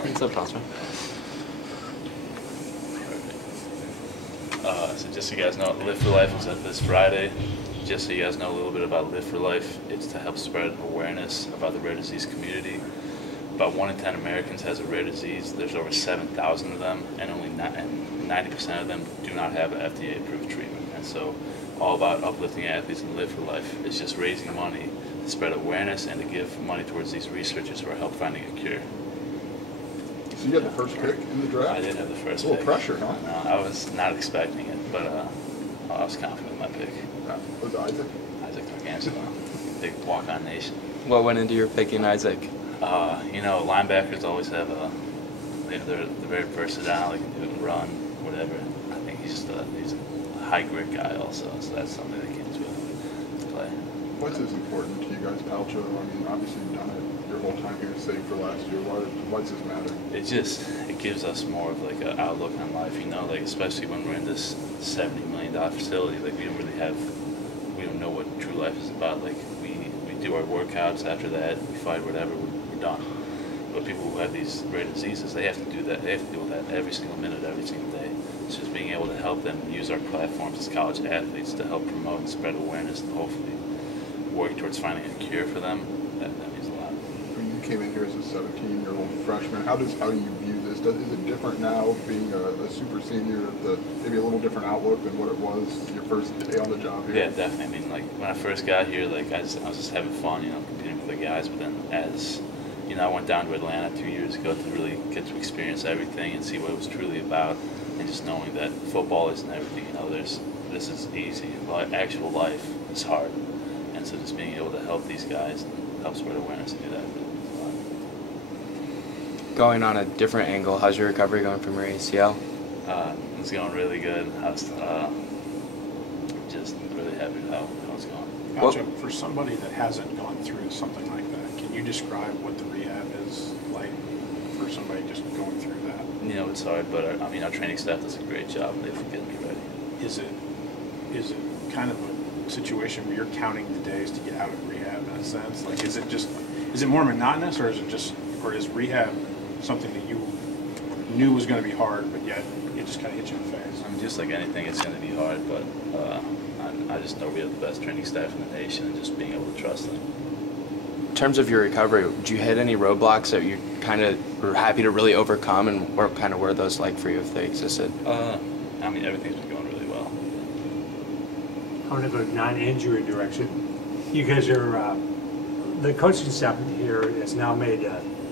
What's up, Palczewski? So just so you guys know, Live for Life is this Friday. Just so you guys know a little bit about Live for Life, it's to help spread awareness about the rare disease community. About 1 in 10 Americans has a rare disease. There's over 7,000 of them, and only 90% of them do not have an FDA-approved treatment. And so all about uplifting athletes and Live for Life is just raising money to spread awareness and to give money towards these researchers who are help finding a cure. So you had the first pick in the draft? I did have the first pick. A little pressure, huh? No, I was not expecting it, but I was confident in my pick. Was it Isaac? Isaac Arkansas, big walk-on nation. What went into your picking Isaac? You know, linebackers always have they're very versatile. They can do it, run, whatever. I think he's a high grit guy also, so that's something that came to play. What's as important to you guys, Palcho? I mean, obviously you've done it your whole time here, save for last year. Why does this matter? It gives us more of like an outlook on life, you know, like especially when we're in this $70 million facility, like we don't know what true life is about. Like we do our workouts, after that we fight, whatever, we're done. But people who have these rare diseases, they have to do that. They have to deal with that every single minute, every single day. It's just being able to help them use our platforms as college athletes to help promote and spread awareness and hopefully work towards finding a cure for them. That means a lot. You came in here as a 17-year-old freshman. How do you view this? Is it different now, being a super senior, maybe a little different outlook than what it was your first day on the job here? Yeah, definitely. I mean, like when I first got here, like I was just having fun, you know, competing with the guys. But then as you know, I went down to Atlanta 2 years ago to really get to experience everything and see what it was truly about, and just knowing that football isn't everything. You know, this is easy. Actual life is hard, and so just being able to help these guys and help spread awareness and do that. Going on a different angle, how's your recovery going from your ACL? It's going really good. I was just really happy with how it's going. Gotcha. For somebody that hasn't gone through something like that, can you describe what the rehab is like for somebody just going through that? You know, it's hard, but I mean, our training staff does a great job, and they've getting me ready. Is it kind of a situation where you're counting the days to get out of rehab in a sense? Like, is it more monotonous, or is rehab something that you knew was going to be hard, but yet it just kind of hit you in the face? I mean, just like anything, it's going to be hard, but I just know we have the best training staff in the nation, and just being able to trust them. In terms of your recovery, did you hit any roadblocks that you kind of were happy to really overcome, and what kind of were those like for you if they existed? I mean, everything's been going really well. I'm going to go non-injury direction. You guys are, the coaching staff here has now made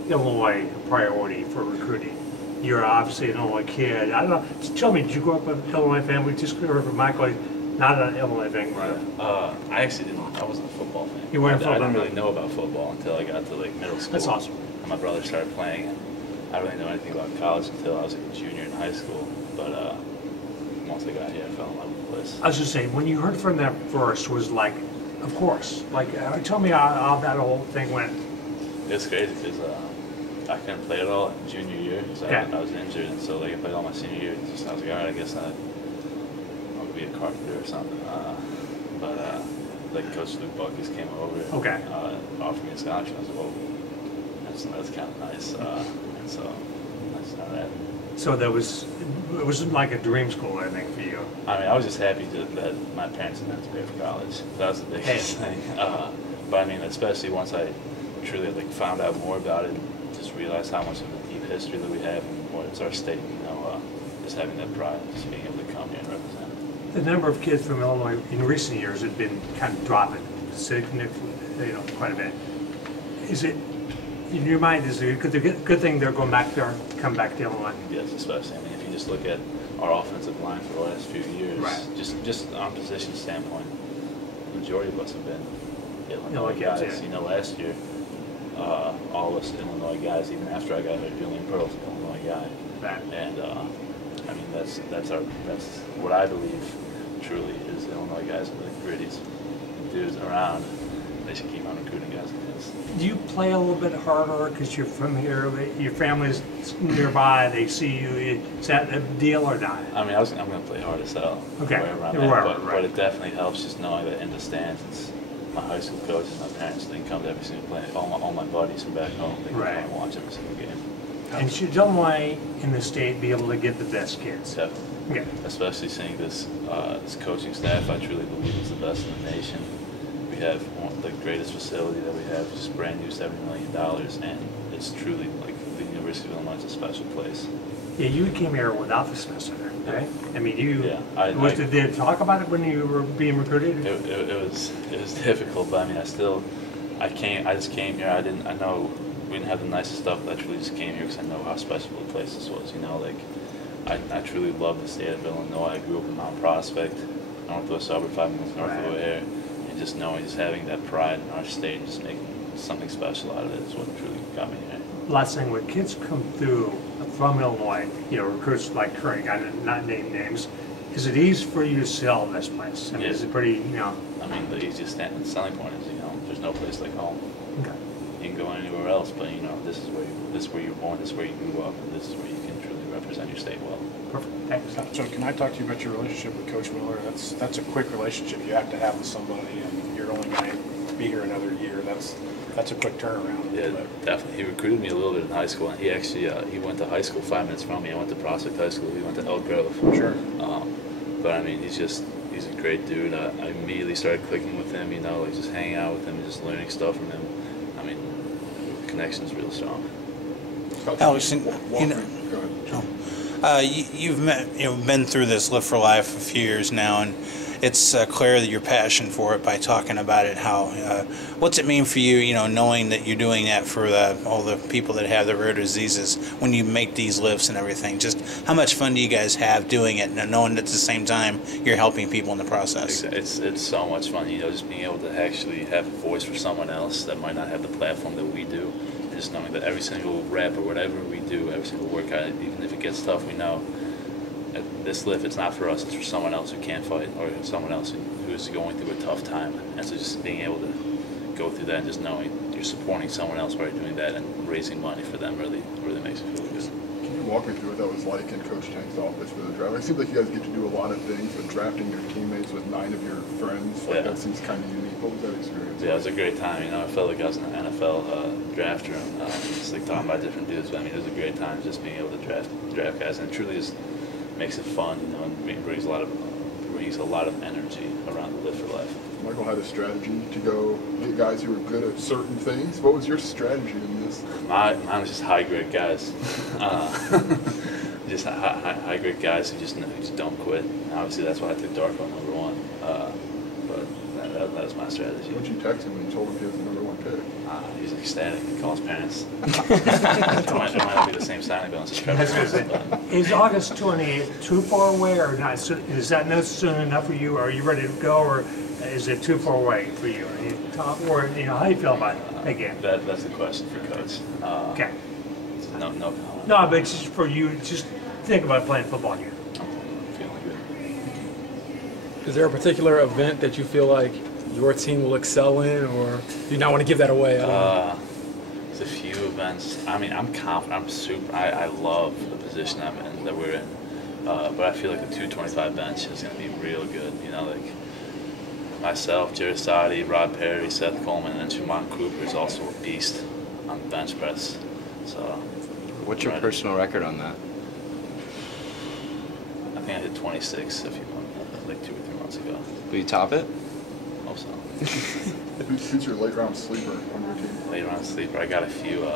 Illinois a priority for recruiting. You're obviously an Illinois kid. I don't know, just tell me, did you grow up with an Illinois family? Just heard from Michael, not an Illinois fan. Right. I actually didn't, I wasn't a football fan. You weren't a football I didn't really fan? know about football until I got to like middle school. That's awesome. And my brother started playing, and I didn't really know anything about college until I was like a junior in high school. But once I got here, I fell in love with the place. I was just saying, when you heard from them first, was like, of course. Like, tell me how that whole thing went. It's crazy because I couldn't play at all in junior year because I was injured, and so like I played all my senior year. I was like, all right, I guess I'll be a carpenter or something. But like Coach Luke Buckys came over, offered me a scholarship. I was like, whoa, that's kind of nice. And so that's how that. So it wasn't like a dream school, I think, for you. I mean, I was just happy that my parents didn't have to pay for college. That was the biggest thing. But I mean, especially once I truly like found out more about it, just realized how much of a deep history that we have and what is our state. You know, just having that pride, just being able to come here and represent. The number of kids from Illinois in recent years had been kind of dropping significantly, you know, quite a bit. Is it, in your mind, is it a good thing they're going back there, come back to Illinois? Yes, especially. I mean, if you just look at our offensive line for the last few years, right. just on position standpoint, the majority of us have been Illinois guys. Yeah. You know, last year, all of us Illinois guys, even after I got here, Julian Pearl's an Illinois guy. Right. And I mean, that's what I believe truly is Illinois guys are the grittiest dudes around. They should keep on recruiting guys like this. Do you play a little bit harder because you're from here, your family's nearby, they see you, is that a deal or not? I mean, I'm going to play hard as hell. Okay. But it definitely helps just knowing that in the stands, it's my high school coaches, my parents, they can come to every single play. All my buddies from back home, they can come and watch every single game. And should Illinois in the state be able to get the best kids? Definitely. Okay. Especially seeing this coaching staff, I truly believe it's the best in the nation. We have the greatest facility that we have, just brand new $70 million, and it's truly like the University of Illinois is a special place. Yeah, you came here without the semester, right? I mean, you, Yeah, did they talk about it when you were being recruited? It was difficult, but I mean, I just came here. I know we didn't have the nicest stuff, but I truly just came here because I know how special the place this was. You know, like I truly love the state of Illinois. I grew up in Mount Prospect, north of a suburb 5 minutes north of O'Hare, and just having that pride in our state, and just making something special out of it is what truly got me here. Last thing, when kids come through from Illinois, recruits like Curry, I did not name names, is it easy for you to sell this place? I mean, is it pretty, I mean, the easiest selling point is, there's no place like home. Okay. You can go anywhere else, but this is where you're born, this is where you grew up, and this is where you can truly represent your state well. Perfect, thanks. So can I talk to you about your relationship with Coach Miller? That's a quick relationship you have to have with somebody, and you're only going to be here another year. That's a quick turnaround. Yeah, definitely. He recruited me a little bit in high school, and he actually he went to high school 5 minutes from me. I went to Prospect High School. He went to Elk Grove. Sure. But I mean, he's a great dude. I immediately started clicking with him. Like just hanging out with him and just learning stuff from him. I mean, the connection is real strong. Alex, Go ahead. you've been through this Live for Life a few years now, and it's clear that your passion for it by talking about it. What's it mean for you, knowing that you're doing that for all the people that have the rare diseases when you make these lifts and everything? Just how much fun do you guys have doing it, and knowing that at the same time you're helping people in the process? It's so much fun, just being able to actually have a voice for someone else that might not have the platform that we do. Just knowing that every single rep or whatever we do, every single workout, even if it gets tough, we know this lift, it's not for us, it's for someone else who can't fight, or someone else who is going through a tough time. And so just being able to go through that and just knowing you're supporting someone else by doing that and raising money for them really makes me feel good. Can you walk me through what that was like in Coach Tank's office for the draft? It seems like you guys get to do a lot of things, but drafting your teammates with 9 of your friends, that seems kind of unique. What was that experience? Yeah, it was a great time. I felt like I was in an NFL draft room, just like talking about different dudes. But I mean, it was a great time just being able to draft guys, and it truly makes it fun, and it brings a lot of energy around the Live for Life. Michael had a strategy to go get guys who were good at certain things. What was your strategy in this? Mine was just high-grade guys. Just high-grade guys who just don't quit. And obviously, that's why I took Darko number 1. But that was my strategy. What did you text him when you told him he was the number 1 pick? He's ecstatic. He calls parents. It might not be the same signing bonus as Trevor. Is August 28th too far away or not? Is that not soon enough for you? Are you ready to go, or is it too far away for you? How do you feel about it again? That's the question for Coach. Okay. No. No, but just for you, just think about playing football here. Feeling good. Is there a particular event that you feel like your team will excel in, or do you not want to give that away? I don't know. There's a few events. I mean, I'm confident. I love the position I'm in, that we're in. But I feel like the 225 bench is going to be real good. Like myself, Jerry Sadi, Rod Perry, Seth Coleman, and Shuman Cooper is also a beast on the bench press. So, what's your personal record on that? I think I hit 26 a few months, like 2 or 3 months ago. Will you top it? Hope so. Who's your late round sleeper on your team? Late round sleeper, I got a few.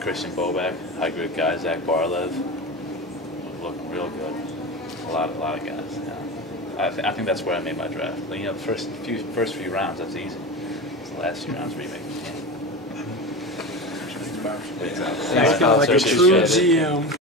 Christian Boback, high grade guy, Zach Barlev, looking real good. A lot of guys. Yeah. I think that's where I made my draft. The first few rounds, that's easy. It's the last few rounds where you make the game. Thanks, Matt. Exactly. Thanks, like a true GM.